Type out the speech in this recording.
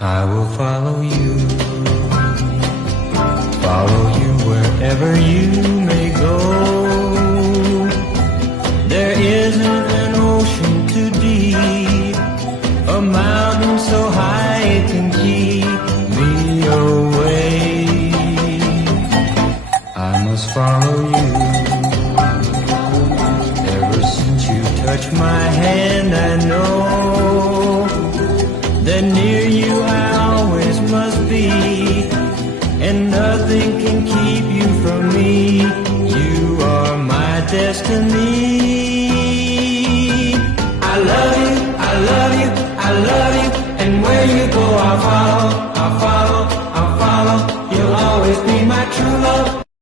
I will follow you wherever you may go. There isn't an ocean too deep, a mountain so high it can keep me away. I must follow you. Ever since you touched my hand, I know that near you I always must be, and nothing can keep you from me. You are my destiny.